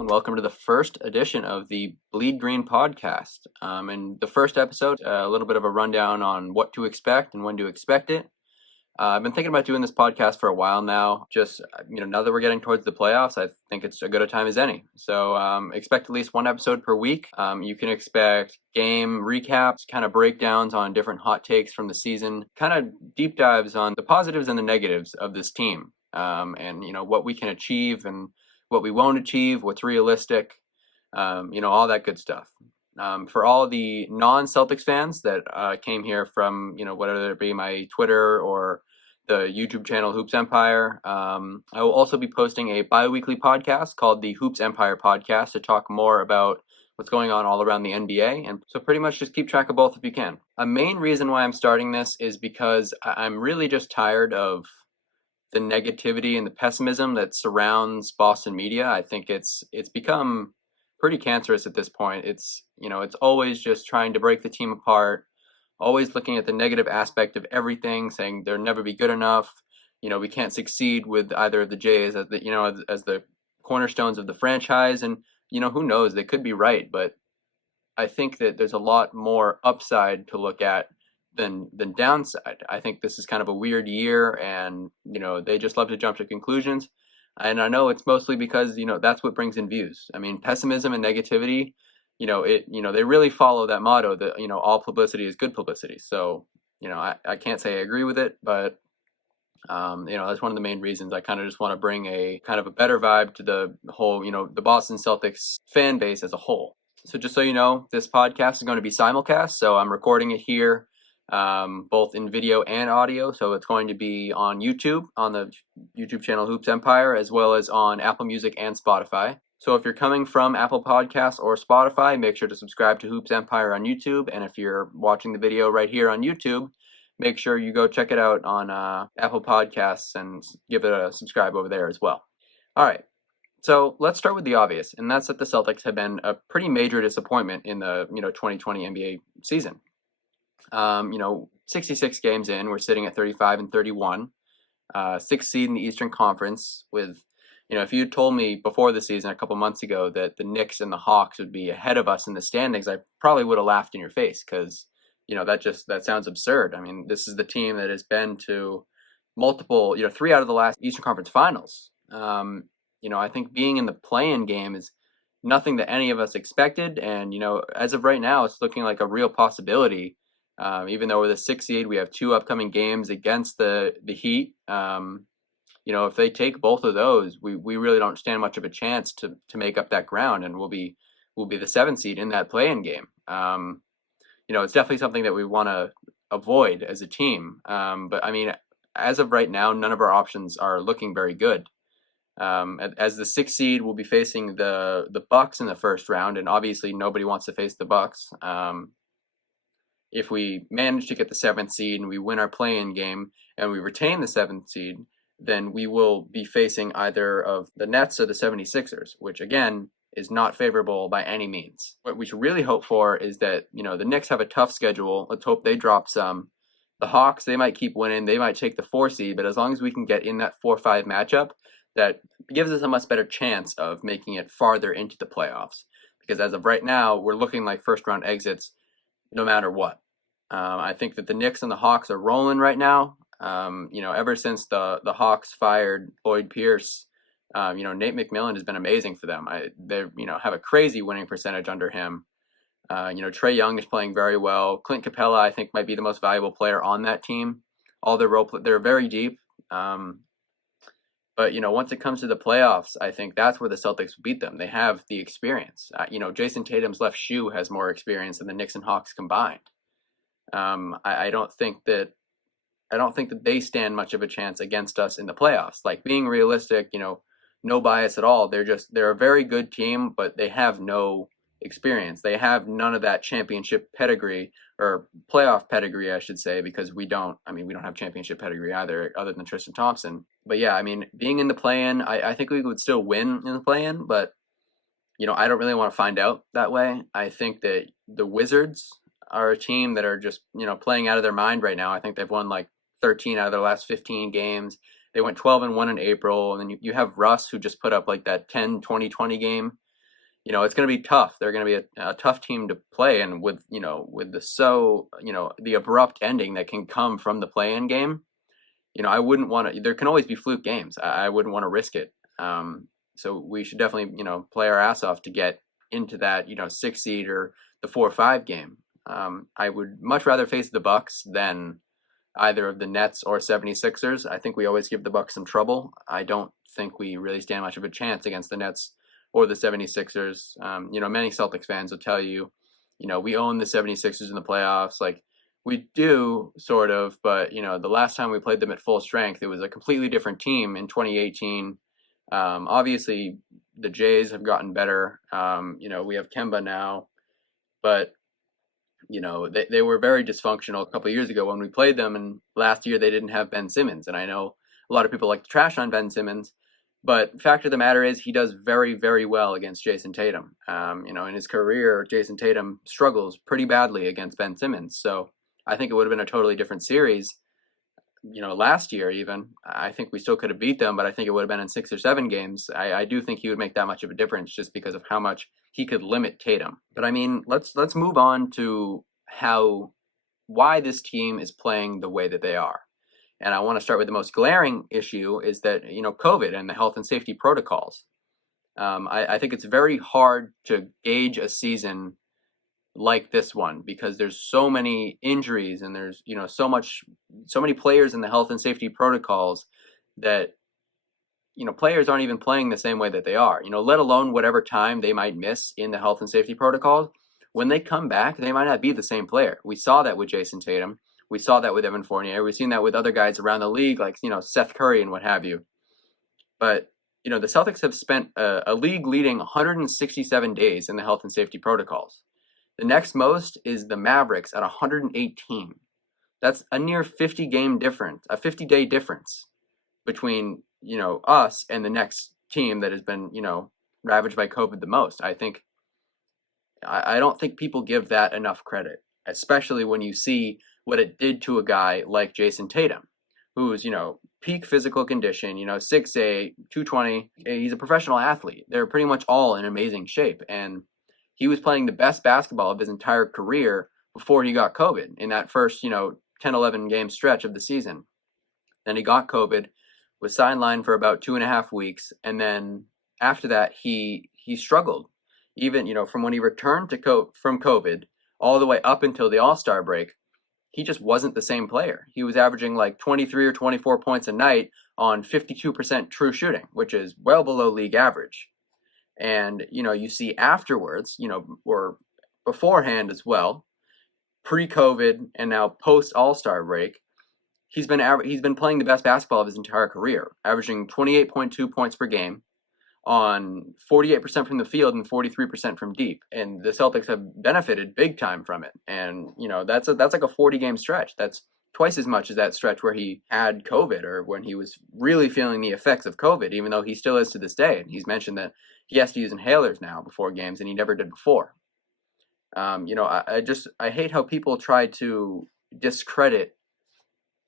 and welcome to the first edition of the Bleed Green podcast. In the first episode, a little bit of a rundown on what to expect and when to expect it. I've been thinking about doing this podcast for a while now. Just, now that we're getting towards the playoffs, I think it's as good a time as any. So expect at least one episode per week. You can expect game recaps, kind of breakdowns on different hot takes from the season, kind of deep dives on the positives and the negatives of this team, and what we can achieve and what we won't achieve, what's realistic, all that good stuff. For all the non-Celtics fans that came here from, whether it be my Twitter or the YouTube channel Hoops Empire, I will also be posting a bi-weekly podcast called the Hoops Empire Podcast to talk more about what's going on all around the NBA. And so pretty much just keep track of both if you can. A main reason why I'm starting this is because I'm really just tired of the negativity and the pessimism that surrounds Boston media. I think it's become pretty cancerous at this point. It's always just trying to break the team apart, always looking at the negative aspect of everything, saying they'll never be good enough. We can't succeed with either of the Jays as the cornerstones of the franchise. And who knows, they could be right, but I think that there's a lot more upside to look at than downside. I think this is kind of a weird year, and they just love to jump to conclusions. And I know it's mostly because that's what brings in views. I mean, pessimism and negativity, they really follow that motto that all publicity is good publicity. So I can't say I agree with it, but that's one of the main reasons I kind of just want to bring a kind of a better vibe to the whole the Boston Celtics fan base as a whole. So just so you know, this podcast is going to be simulcast, so I'm recording it here, both in video and audio. So it's going to be on YouTube, on the YouTube channel Hoops Empire, as well as on Apple Music and Spotify. So if you're coming from Apple Podcasts or Spotify, make sure to subscribe to Hoops Empire on YouTube. And if you're watching the video right here on YouTube, make sure you go check it out on Apple Podcasts and give it a subscribe over there as well. All right. So let's start with the obvious, and that's that the Celtics have been a pretty major disappointment in the 2020 NBA season. 66 games in, we're sitting at 35 and 31, sixth seed in the Eastern Conference. With, if you told me before the season a couple months ago that the Knicks and the Hawks would be ahead of us in the standings, I probably would have laughed in your face because, that sounds absurd. I mean, this is the team that has been to multiple, 3 out of the last Eastern Conference Finals. I think being in the play-in game is nothing that any of us expected, and as of right now, it's looking like a real possibility. Even though we're the 6th seed, we have 2 upcoming games against the Heat. If they take both of those, we really don't stand much of a chance to make up that ground, and we'll be the 7th seed in that play-in game. It's definitely something that we want to avoid as a team. But I mean, as of right now, none of our options are looking very good. As the 6th seed, we'll be facing the Bucks in the first round, and obviously nobody wants to face the Bucks. If we manage to get the 7th seed and we win our play-in game and we retain the 7th seed, then we will be facing either of the Nets or the 76ers, which again is not favorable by any means. What we should really hope for is that, the Knicks have a tough schedule. Let's hope they drop some. The Hawks, they might keep winning. They might take the 4 seed, but as long as we can get in that 4-5 matchup, that gives us a much better chance of making it farther into the playoffs. Because as of right now, we're looking like first-round exits no matter what. I think that the Knicks and the Hawks are rolling right now. Ever since the Hawks fired Lloyd Pierce, Nate McMillan has been amazing for them. They have a crazy winning percentage under him. Trae Young is playing very well. Clint Capella, I think, might be the most valuable player on that team. All their they're very deep. But once it comes to the playoffs, I think that's where the Celtics beat them. They have the experience. Jason Tatum's left shoe has more experience than the Knicks and Hawks combined. I don't think that they stand much of a chance against us in the playoffs. Like, being realistic, no bias at all. They're a very good team, but they have no experience. They have none of that championship pedigree, or playoff pedigree, I should say, because we don't have championship pedigree either, other than Tristan Thompson. But yeah, I mean, being in the play-in, I think we would still win in the play-in, but I don't really want to find out that way. I think that the Wizards are a team that are just, playing out of their mind right now. I think they've won like 13 out of their last 15 games. They went 12-1 in April, and then you have Russ, who just put up like that 10-20-20 game it's going to be tough. They're going to be a tough team to play, and with the abrupt ending that can come from the play-in game, I wouldn't want to. There can always be fluke games. I wouldn't want to risk it. So we should definitely, play our ass off to get into that, 6 seed or the 4-5 game. I would much rather face the Bucks than either of the Nets or 76ers. I think we always give the Bucks some trouble. I don't think we really stand much of a chance against the Nets or the 76ers. Many Celtics fans will tell you, we own the 76ers in the playoffs. Like, we do, sort of, but, the last time we played them at full strength, it was a completely different team in 2018. Obviously, the Jays have gotten better. We have Kemba now, but they were very dysfunctional a couple of years ago when we played them, and last year they didn't have Ben Simmons. And I know a lot of people like to trash on Ben Simmons, but fact of the matter is he does very, very well against Jason Tatum. In his career, Jason Tatum struggles pretty badly against Ben Simmons. So I think it would have been a totally different series. Last year even, I think we still could have beat them, but I think it would have been in 6 or 7 games. I do think he would make that much of a difference just because of how much he could limit Tatum. But I mean, let's move on to why this team is playing the way that they are. And I want to start with the most glaring issue is that, COVID and the health and safety protocols. I think it's very hard to gauge a season like this one because there's so many injuries and there's so many players in the health and safety protocols that players aren't even playing the same way that they are, let alone whatever time they might miss in the health and safety protocols. When they come back, they might not be the same player. We saw that with Jason Tatum. We saw that with Evan Fournier. We've seen that with other guys around the league, like Seth Curry and what have you. But the Celtics have spent a league leading 167 days in the health and safety protocols. The next most is the Mavericks at 118. That's a near 50-day difference between, us and the next team that has been, ravaged by COVID the most. I don't think people give that enough credit, especially when you see what it did to a guy like Jason Tatum, who's, peak physical condition, 6'8", 220. He's a professional athlete. They're pretty much all in amazing shape. And he was playing the best basketball of his entire career before he got COVID in that first, 10, 11 game stretch of the season. Then he got COVID, was sidelined for about 2.5 weeks. And then after that, he struggled. Even, from when he returned from COVID all the way up until the All-Star break, he just wasn't the same player. He was averaging like 23 or 24 points a night on 52% true shooting, which is well below league average. And, you see afterwards, or beforehand as well, pre-COVID and now post-All-Star break, he's been playing the best basketball of his entire career, averaging 28.2 points per game on 48% from the field and 43% from deep. And the Celtics have benefited big time from it. And, that's like a 40-game stretch. That's twice as much as that stretch where he had COVID or when he was really feeling the effects of COVID, even though he still is to this day. And he's mentioned that he has to use inhalers now before games, and he never did before. I hate how people try to discredit,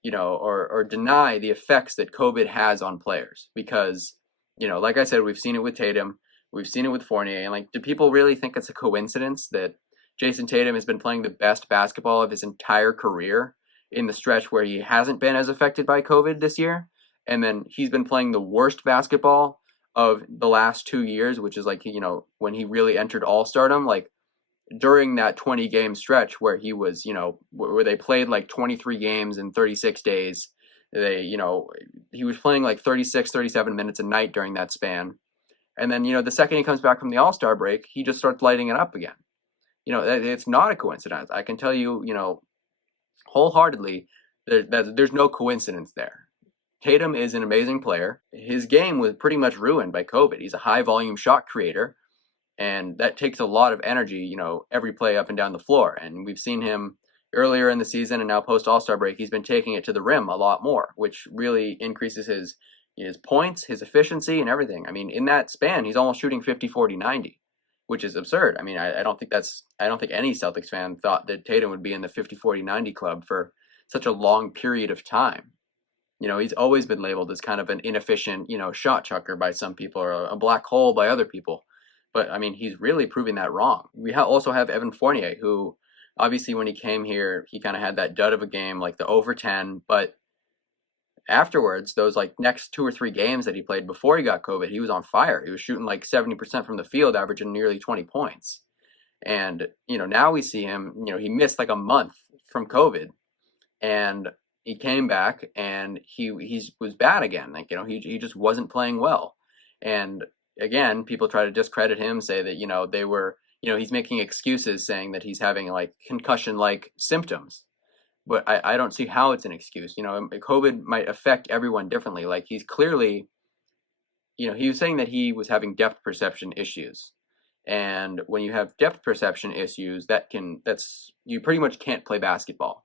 or deny the effects that COVID has on players because, like I said, we've seen it with Tatum, we've seen it with Fournier, and like, do people really think it's a coincidence that Jason Tatum has been playing the best basketball of his entire career in the stretch where he hasn't been as affected by COVID this year, and then he's been playing the worst basketball of the last 2 years, which is like, when he really entered all-stardom, like during that 20-game stretch where he was, where they played like 23 games in 36 days, he was playing like 36, 37 minutes a night during that span. And then, the second he comes back from the All-Star break, he just starts lighting it up again. It's not a coincidence. I can tell you, wholeheartedly, there's no coincidence there. Tatum is an amazing player. His game was pretty much ruined by COVID. He's a high-volume shot creator, and that takes a lot of energy, every play up and down the floor. And we've seen him earlier in the season and now post-All-Star break, he's been taking it to the rim a lot more, which really increases his points, his efficiency, and everything. I mean, in that span, he's almost shooting 50, 40, 90, which is absurd. I mean, I don't think any Celtics fan thought that Tatum would be in the 50, 40, 90 club for such a long period of time. He's always been labeled as kind of an inefficient, shot chucker by some people or a black hole by other people. But I mean, he's really proving that wrong. We also have Evan Fournier, who obviously when he came here, he kind of had that dud of a game, like the over 10. But afterwards, those like next 2 or 3 games that he played before he got COVID, he was on fire. He was shooting like 70% from the field, averaging nearly 20 points. And, now we see him, he missed like a month from COVID, and he came back and he was bad again. Like, he just wasn't playing well. And again, people try to discredit him, say that, they were, he's making excuses saying that he's having like concussion like symptoms. But I don't see how it's an excuse. COVID might affect everyone differently. Like, he's clearly, he was saying that he was having depth perception issues. And when you have depth perception issues, you pretty much can't play basketball,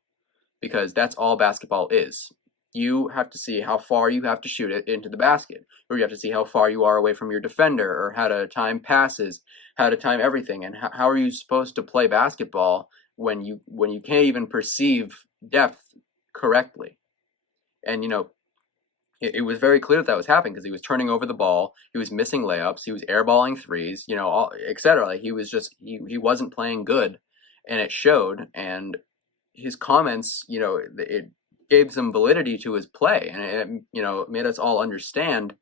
because that's all basketball is. You have to see how far you have to shoot it into the basket, or you have to see how far you are away from your defender, or how to time passes, how to time everything. And how are you supposed to play basketball when you can't even perceive depth correctly? And it was very clear that was happening, because he was turning over the ball, he was missing layups, he was airballing threes, etc. Like, he was just he wasn't playing good, and it showed. And his comments, it gave some validity to his play, and it made us all understand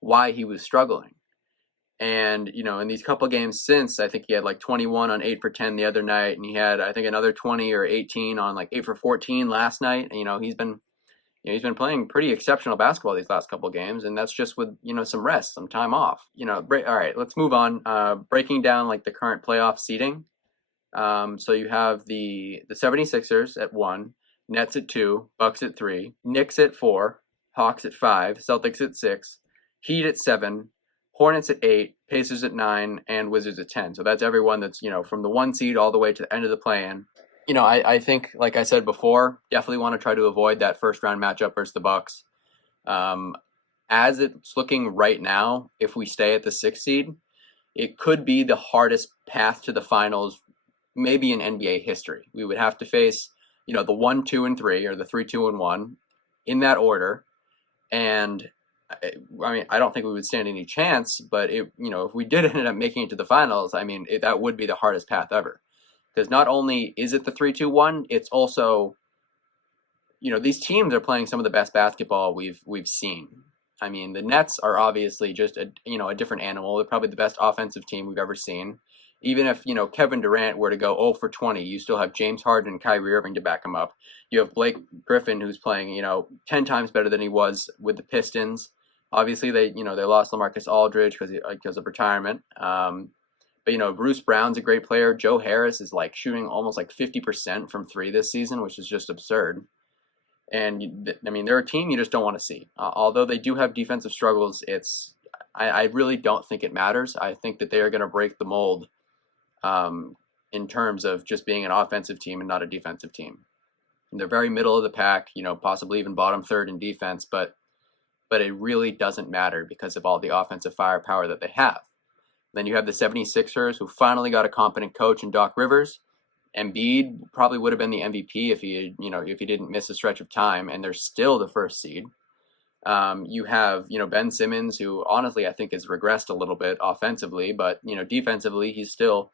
why he was struggling. And in these couple games since, I think he had like 21 on 8 for 10 the other night, and he had, I think, another 20 or 18 on like 8 for 14 last night. He's been playing pretty exceptional basketball these last couple games, and that's just with some rest, some time off. All right, let's move on. Breaking down like the current playoff seeding. So you have the 76ers at 1, Nets at 2, Bucks at 3, Knicks at 4, Hawks at 5, Celtics at 6, Heat at 7, Hornets at 8, Pacers at 9, and Wizards at 10. So that's everyone that's from the 1 seed all the way to the end of the play-in. I think, like I said before, definitely want to try to avoid that first round matchup versus the Bucks. As it's looking right now, if we stay at the 6th seed, it could be the hardest path to the finals maybe in NBA history. We would have to face, the 1, 2, and 3, or the 3, 2, and 1, in that order. And I mean, I don't think we would stand any chance, but if we did end up making it to the finals, I mean, that would be the hardest path ever. Because not only is it the 3, 2, 1, it's also, these teams are playing some of the best basketball we've seen. I mean, the Nets are obviously just a different animal. They're probably the best offensive team we've ever seen. Even if, Kevin Durant were to go 0 for 20, you still have James Harden and Kyrie Irving to back him up. You have Blake Griffin, who's playing, 10 times better than he was with the Pistons. Obviously, they lost LaMarcus Aldridge because of retirement. But Bruce Brown's a great player. Joe Harris is like shooting almost like 50% from 3 this season, which is just absurd. And I mean, they're a team you just don't want to see. Although they do have defensive struggles, I really don't think it matters. I think that they are going to break the mold in terms of just being an offensive team and not a defensive team. And they're very middle of the pack, possibly even bottom third in defense, but it really doesn't matter because of all the offensive firepower that they have. Then you have the 76ers, who finally got a competent coach in Doc Rivers. Embiid probably would have been the MVP if he didn't miss a stretch of time, and they're still the 1st seed. You have, Ben Simmons, who honestly I think has regressed a little bit offensively, but defensively he's still,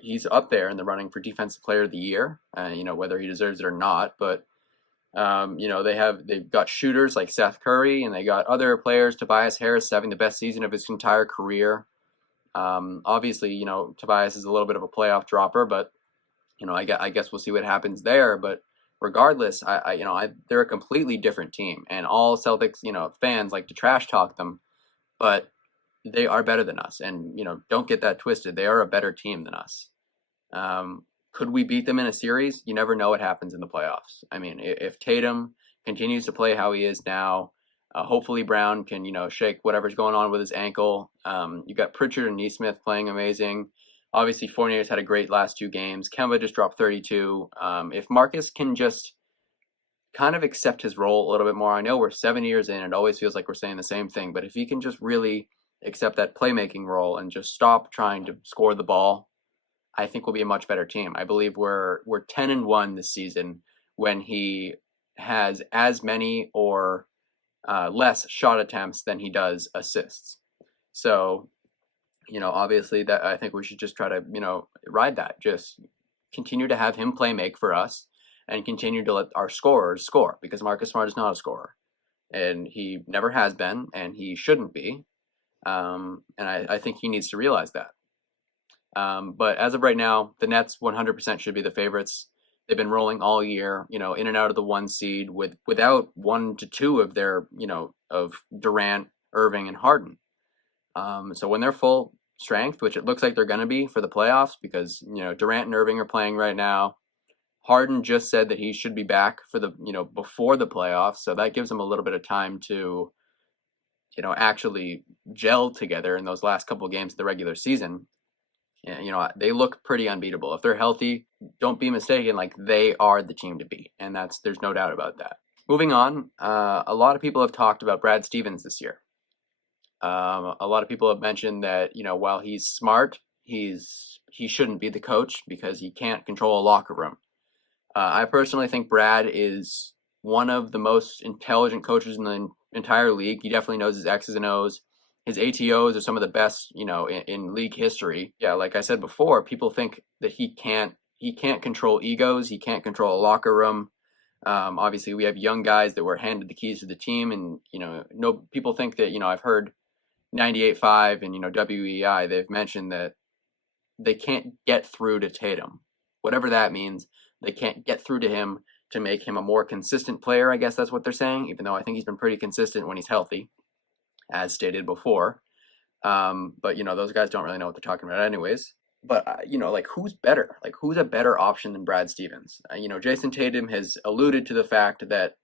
he's up there in the running for Defensive Player of the Year. Whether he deserves it or not, but they've got shooters like Seth Curry, and they got other players. Tobias Harris having the best season of his entire career. Obviously, Tobias is a little bit of a playoff dropper, but I guess we'll see what happens there. But regardless, they're a completely different team, and all Celtics, fans like to trash talk them, but they are better than us. And don't get that twisted. They are a better team than us. Could we beat them in a series? You never know what happens in the playoffs. I mean, if Tatum continues to play how he is now, hopefully Brown can, shake whatever's going on with his ankle. You got Pritchard and Nesmith playing amazing. Obviously, Fournier's had a great last 2 games. Kemba just dropped 32. If Marcus can just kind of accept his role a little bit more, I know we're 7 years in, it always feels like we're saying the same thing, but if he can just really accept that playmaking role and just stop trying to score the ball, I think we'll be a much better team. I believe we're 10-1 this season when he has as many or less shot attempts than he does assists. So Obviously that I think we should just try to, ride that. Just continue to have him play make for us and continue to let our scorers score because Marcus Smart is not a scorer. And he never has been, and he shouldn't be. And I think he needs to realize that. But as of right now, the Nets 100% should be the favorites. They've been rolling all year, in and out of the 1 seed without 1 to 2 of their, of Durant, Irving, and Harden. So when they're full strength, which it looks like they're going to be for the playoffs, because Durant and Irving are playing right now. Harden just said that he should be back for the before the playoffs, so that gives them a little bit of time to actually gel together in those last couple of games of the regular season. And they look pretty unbeatable if they're healthy. Don't be mistaken; like they are the team to beat, and there's no doubt about that. Moving on, a lot of people have talked about Brad Stevens this year. A lot of people have mentioned that while he's smart, he shouldn't be the coach because he can't control a locker room. I personally think Brad is one of the most intelligent coaches in the entire league. He definitely knows his X's and O's. His ATOs are some of the best, in league history. Yeah, like I said before, people think that he can't control egos. He can't control a locker room. Obviously, we have young guys that were handed the keys to the team, and no people think that I've heard 98.5 and WEI. They've mentioned that they can't get through to Tatum, whatever that means. They can't get through to him to make him a more consistent player. I guess that's what they're saying. Even though I think he's been pretty consistent when he's healthy, as stated before. But those guys don't really know what they're talking about, anyways. But like who's better? Like who's a better option than Brad Stevens? Jason Tatum has alluded to the fact that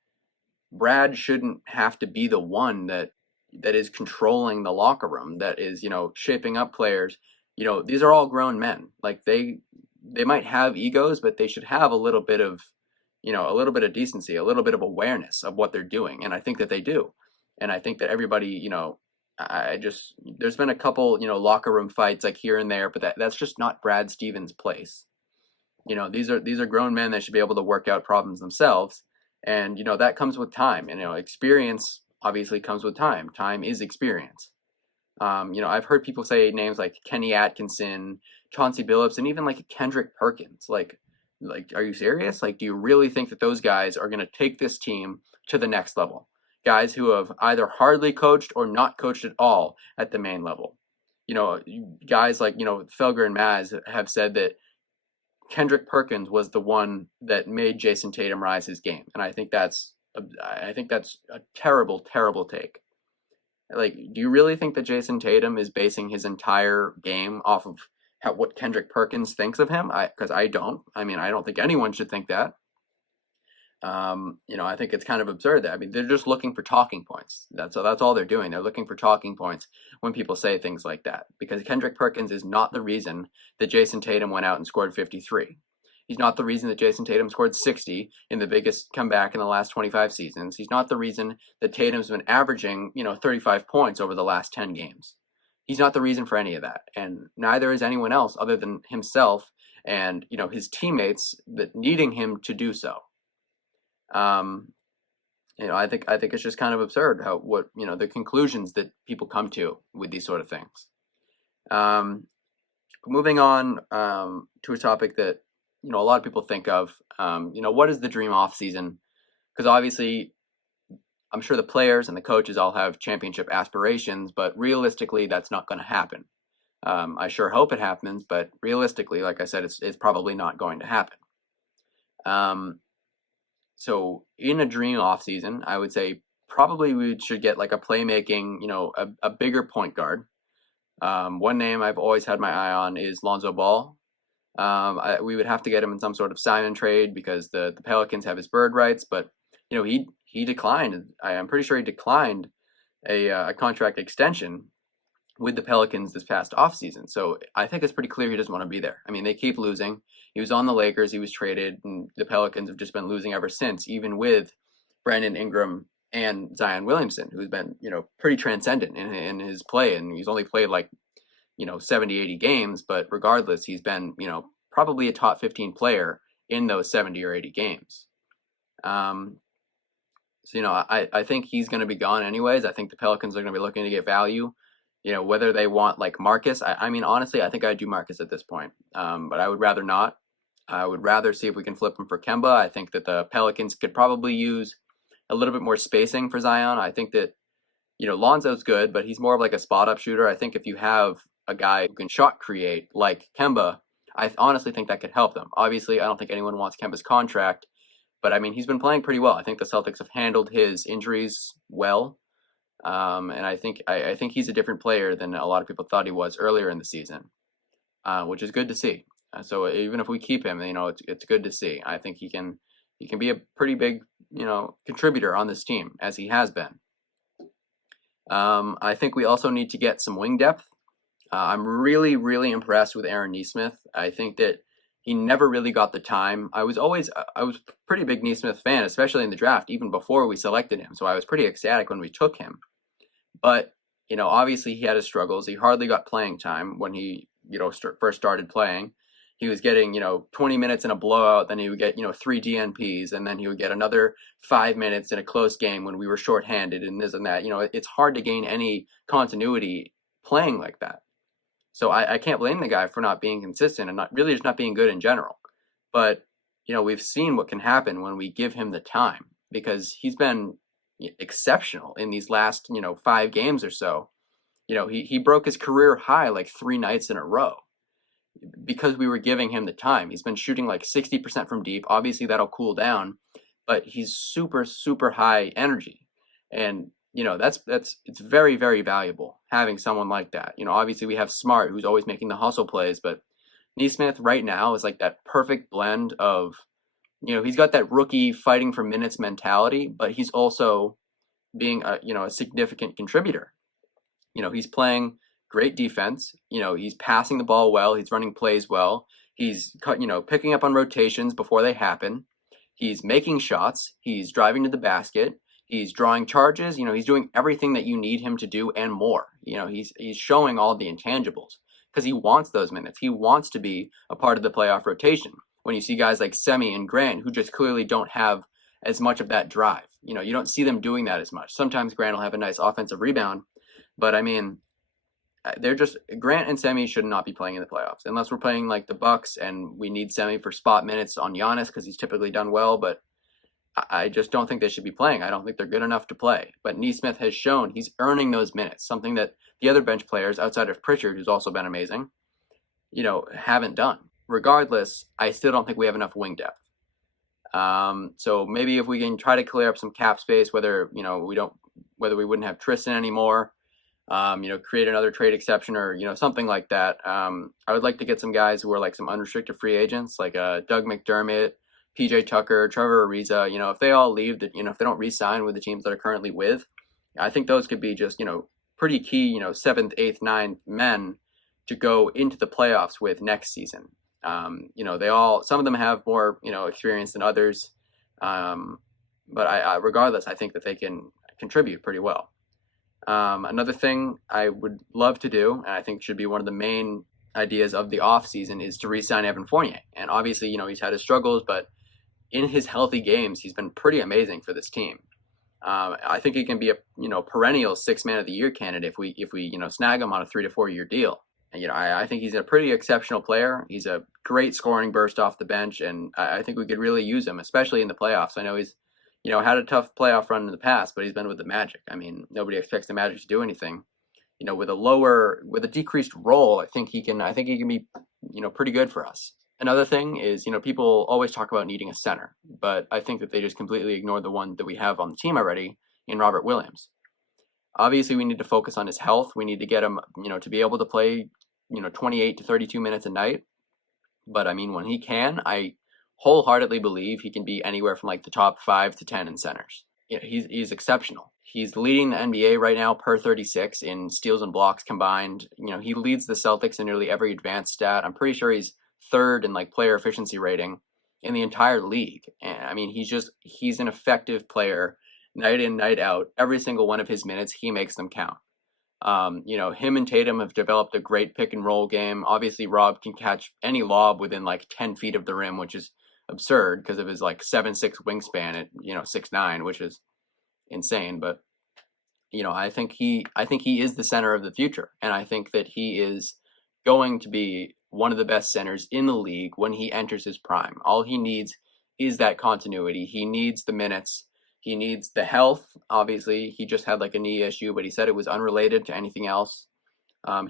Brad shouldn't have to be the one that is controlling the locker room, that is shaping up players. These are all grown men. Like they might have egos, but they should have a little bit of decency, a little bit of awareness of what they're doing, and I think that they do. And I think that everybody, there's been a couple locker room fights like here and there, but that's just not Brad Stevens' place. These are grown men that should be able to work out problems themselves, and that comes with time. And experience obviously comes with time. Time is experience. I've heard people say names like Kenny Atkinson, Chauncey Billups, and even like Kendrick Perkins. Like, are you serious? Like, do you really think that those guys are going to take this team to the next level? Guys who have either hardly coached or not coached at all at the main level. Guys like, Felger and Maz have said that Kendrick Perkins was the one that made Jason Tatum rise his game. And I think that's a terrible, terrible take. Like, do you really think that Jason Tatum is basing his entire game off of what Kendrick Perkins thinks of him? Because I don't. I mean, I don't think anyone should think that. I think it's kind of absurd that, they're just looking for talking points. That's all they're doing. They're looking for talking points when people say things like that, because Kendrick Perkins is not the reason that Jason Tatum went out and scored 53. He's not the reason that Jason Tatum scored 60 in the biggest comeback in the last 25 seasons. He's not the reason that Tatum's been averaging, 35 points over the last 10 games. He's not the reason for any of that. And neither is anyone else other than himself and, his teammates that needing him to do so. I think it's just kind of absurd the conclusions that people come to with these sort of things. Moving on to a topic that a lot of people think of. What is the dream offseason? Because obviously, I'm sure the players and the coaches all have championship aspirations, but realistically, that's not going to happen. I sure hope it happens, but realistically, like I said, it's probably not going to happen. So in a dream offseason, I would say probably we should get like a playmaking, a bigger point guard. One name I've always had my eye on is Lonzo Ball. We would have to get him in some sort of sign-in trade because the Pelicans have his bird rights, but he declined. I'm pretty sure he declined a contract extension with the Pelicans this past offseason. So I think it's pretty clear he doesn't want to be there. They keep losing. He was on the Lakers, he was traded, and the Pelicans have just been losing ever since, even with Brandon Ingram and Zion Williamson, who's been, pretty transcendent in his play. And he's only played like, 70, 80 games, but regardless, he's been, probably a top 15 player in those 70 or 80 games. So, I think he's going to be gone anyways. I think the Pelicans are going to be looking to get value Whether they want like Marcus. I mean, honestly, I think I'd do Marcus at this point, but I would rather not. I would rather see if we can flip him for Kemba. I think that the Pelicans could probably use a little bit more spacing for Zion. I think that, Lonzo's good, but he's more of like a spot up shooter. I think if you have a guy who can shot create like Kemba, I honestly think that could help them. Obviously, I don't think anyone wants Kemba's contract, but I mean, he's been playing pretty well. I think the Celtics have handled his injuries well. And I think he's a different player than a lot of people thought he was earlier in the season, which is good to see. So even if we keep him, it's good to see. I think he can be a pretty big contributor on this team, as he has been. I think we also need to get some wing depth. I'm really, really impressed with Aaron Nesmith. I think that he never really got the time. I was a pretty big Nesmith fan, especially in the draft, even before we selected him. So I was pretty ecstatic when we took him. But, obviously he had his struggles. He hardly got playing time when he, first started playing. He was getting, 20 minutes in a blowout, then he would get, 3 DNPs, and then he would get another 5 minutes in a close game when we were shorthanded and this and that. It's hard to gain any continuity playing like that. So I can't blame the guy for not being consistent and not really just not being good in general. But, we've seen what can happen when we give him the time, because he's been exceptional in these last, 5 games or so. He broke his career high like 3 nights in a row because we were giving him the time. He's been shooting like 60% from deep. Obviously that'll cool down, but he's super, super high energy. And, it's very, very valuable having someone like that. Obviously we have Smart, who's always making the hustle plays, but Nesmith right now is like that perfect blend of, he's got that rookie fighting for minutes mentality, but he's also being a significant contributor. He's playing great defense. He's passing the ball well. He's running plays well. He's picking up on rotations before they happen. He's making shots. He's driving to the basket. He's drawing charges. He's doing everything that you need him to do and more. He's showing all the intangibles because he wants those minutes. He wants to be a part of the playoff rotation. When you see guys like Semi and Grant, who just clearly don't have as much of that drive, you don't see them doing that as much. Sometimes Grant will have a nice offensive rebound, but I mean, Grant and Semi should not be playing in the playoffs unless we're playing like the Bucks and we need Semi for spot minutes on Giannis because he's typically done well, but I just don't think they should be playing. I don't think they're good enough to play. But Nesmith has shown he's earning those minutes, something that the other bench players outside of Pritchard, who's also been amazing, haven't done. Regardless, I still don't think we have enough wing depth. So maybe if we can try to clear up some cap space, whether we wouldn't have Tristan anymore, create another trade exception or, something like that. I would like to get some guys who are like some unrestricted free agents, like Doug McDermott, PJ Tucker, Trevor Ariza. If they all leave, if they don't re-sign with the teams that are currently with, I think those could be just, pretty key, 7th, 8th, 9th men to go into the playoffs with next season. Some of them have more, experience than others. But regardless, I think that they can contribute pretty well. Another thing I would love to do, and I think should be one of the main ideas of the offseason, is to re-sign Evan Fournier. And obviously, he's had his struggles, but in his healthy games, he's been pretty amazing for this team. I think he can be a perennial 6th man of the year candidate if we snag him on a 3 to 4 year deal. And, I think he's a pretty exceptional player. He's a great scoring burst off the bench, and I think we could really use him, especially in the playoffs. I know he's had a tough playoff run in the past, but he's been with the Magic. I mean, nobody expects the Magic to do anything. With a decreased role, I think he can be, pretty good for us. Another thing is, people always talk about needing a center, but I think that they just completely ignore the one that we have on the team already in Robert Williams. Obviously, we need to focus on his health. We need to get him, to be able to play, 28 to 32 minutes a night. But I mean, when he can, I wholeheartedly believe he can be anywhere from like the top 5 to 10 in centers. He's exceptional. He's leading the NBA right now per 36 in steals and blocks combined. He leads the Celtics in nearly every advanced stat. I'm pretty sure he's 3rd in like player efficiency rating in the entire league. And I mean, he's an effective player night in, night out. Every single one of his minutes, he makes them count. Him and Tatum have developed a great pick and roll game. Obviously, Rob can catch any lob within like 10 feet of the rim, which is absurd because of his like 7'6" wingspan at 6'9", which is insane. But I think he is the center of the future, and I think that he is going to be one of the best centers in the league when he enters his prime. All he needs is that continuity. He needs the minutes. He needs the health. Obviously, he just had like a knee issue, but he said it was unrelated to anything else.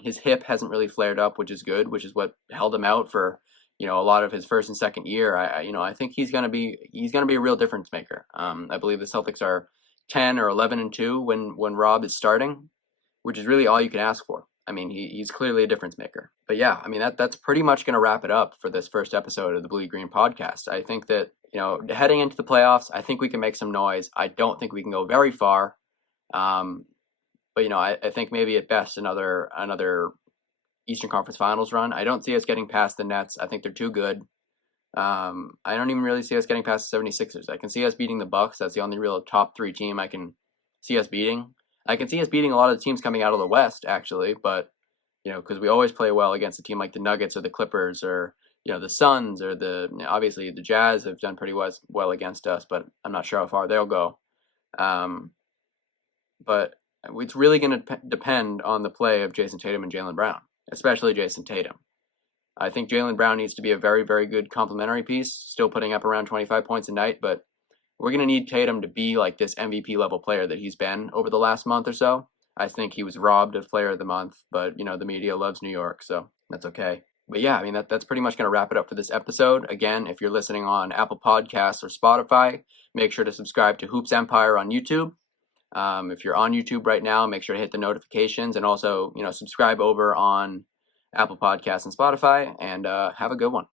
His hip hasn't really flared up, which is good, which is what held him out for a lot of his first and second year. I think he's gonna be a real difference maker. I believe the Celtics are 10 or 11-2 when Rob is starting, which is really all you can ask for. I mean, he's clearly a difference maker. But yeah, I mean that's pretty much going to wrap it up for this first episode of the Blue Green Podcast. I think that heading into the playoffs, I think we can make some noise. I don't think we can go very far, but I think maybe at best another Eastern Conference Finals run. I don't see us getting past the Nets. I think they're too good. I don't even really see us getting past the 76ers. I can see us beating the Bucks. That's the only real top 3 team I can see us beating. I can see us beating a lot of the teams coming out of the West, actually, but because we always play well against a team like the Nuggets or the Clippers or the Suns or obviously the Jazz have done pretty well against us, but I'm not sure how far they'll go. But it's really going to depend on the play of Jason Tatum and Jaylen Brown, especially Jason Tatum. I think Jaylen Brown needs to be a very, very good complementary piece, still putting up around 25 points a night, but we're going to need Tatum to be like this MVP level player that he's been over the last month or so. I think he was robbed of Player of the Month, but the media loves New York, so that's okay. But yeah, I mean that's pretty much going to wrap it up for this episode. Again, if you're listening on Apple Podcasts or Spotify, make sure to subscribe to Hoops Empire on YouTube. If you're on YouTube right now, make sure to hit the notifications and also subscribe over on Apple Podcasts and Spotify. And have a good one.